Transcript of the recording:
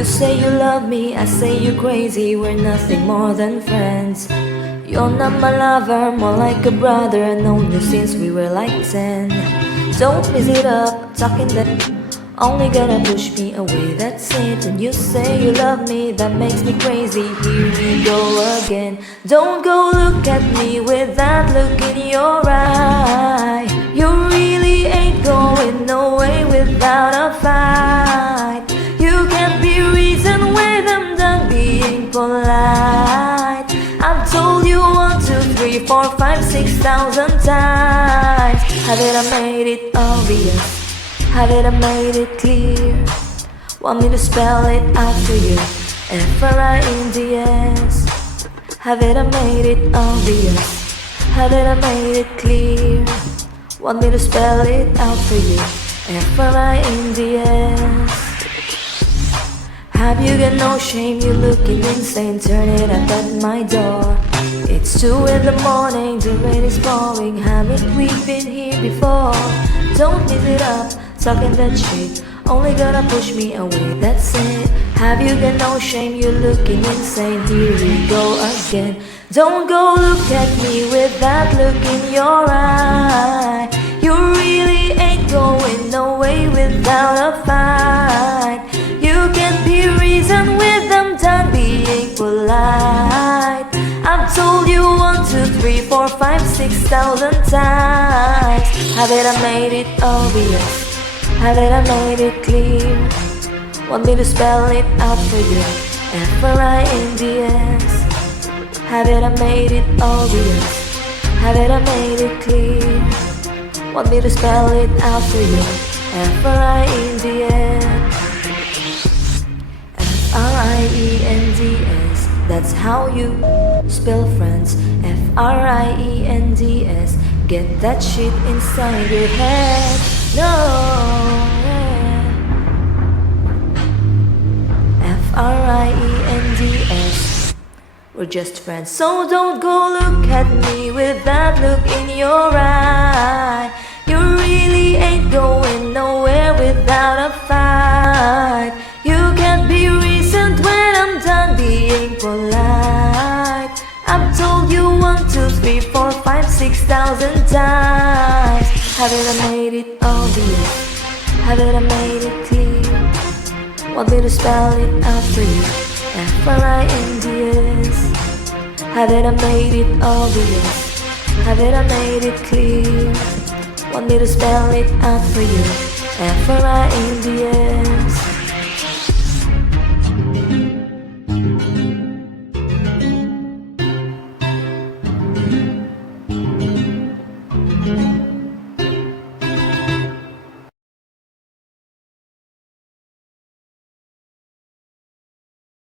You say you love me, I say you're crazy. We're nothing more than friends. You're not my lover, more like a brother. I've known you since we were like 10. Don't mess it up, talking that only gonna push me away, that's it. When you say you love me, that makes me crazy. Here we go again. Don't go look at me with that look in your eye. You really ain't going nowhere without a fight. You can't be reasoned with, I'm done being polite. I've told you 1, 2, 3, 4, 5, 6,000 times. Haven't I made it obvious? Haven't I made it clear? Want me to spell it out for you? F-R-I-N-D-S. Haven't I made it obvious? Haven't I made it clear? Want me to spell it out for you? F-R-I-N-D-S. Have you got no shame? You're looking insane. Turn it up at my door. It's 2 in the morning, the rain is pouring. Haven't we been here before? Don't mess it up, talking that shit only gonna push me away, that's it. Have you got no shame? You're looking insane. Here we go again. Don't go look at me with that look in your eye. You really ain't going nowhere without a fight. You can't be reasoned with, I'm done being polite. I've told you 1, 2, 3, 4, 5, 6,000 times. Haven't I made it obvious? Haven't I made it clear? Want me to spell it out for you? F-R-I-N-D-S. Haven't I made it obvious? Haven't I made it clear? Want me to spell it out for you? F-R-I-N-D-S. F-R-I-E-N-D-S. That's how you spell friends. F-R-I-E-N-D-S. Get that shit inside your head. No, F-R-I-E-N-D-S. We're just friends, so don't go look at me with that look in your eye. You really ain't going nowhere without a fight. You can't be reasoned when I'm done being polite. I've told you 1, 2, 3, 4, 5, 6,000 times. Haven't I made it obvious? Haven't I made it clear? Want me to spell it out for you? F-R-I-N-D-S. Haven't I made it obvious? Haven't I made it clear? Want me to spell it out for you? F-R-I-N-D-S.